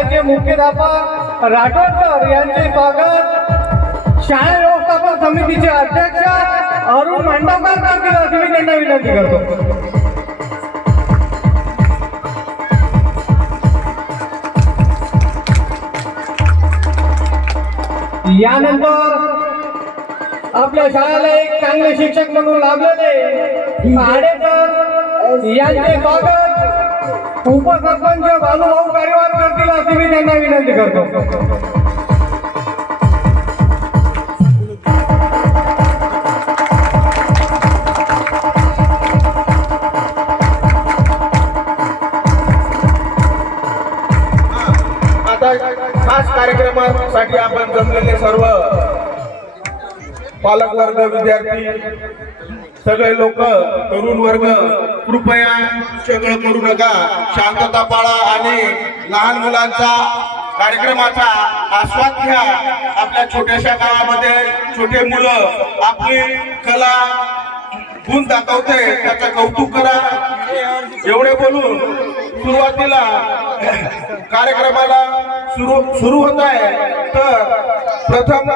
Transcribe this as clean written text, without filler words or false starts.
शाळेचे मुख्याध्यापक राठोड सर यांचे स्वागत शाळा व्यवस्थापन समितीचे अध्यक्ष अरुण मांडवकर करतील अशी मी त्यांना विनंती करतो. यानंतर आपल्या शाळेला एक चांगले शिक्षक म्हणून लाभलेले आडेकर यांचे स्वागत उपसरपंच भानुभाऊ कारवार करतील अशी मी त्यांना विनंती करतो. खास कार्यक्रमासाठी आपण जमलेले सर्व पालक वर्ग, विद्यार्थी, सगळे लोक, तरुण वर्ग, कृपया चघळ करू नका, शांतता पाळा आणि लहान मुलांचा कार्यक्रमाचा आस्वाद घ्या. आपल्या छोट्याशा गावामध्ये छोटे मुलं आपली कला गुण दाखवते, त्याचं कौतुक करा. एवढे बोलून सुरुवातीला कार्यक्रमाला सुरू होत आहे. तर प्रथम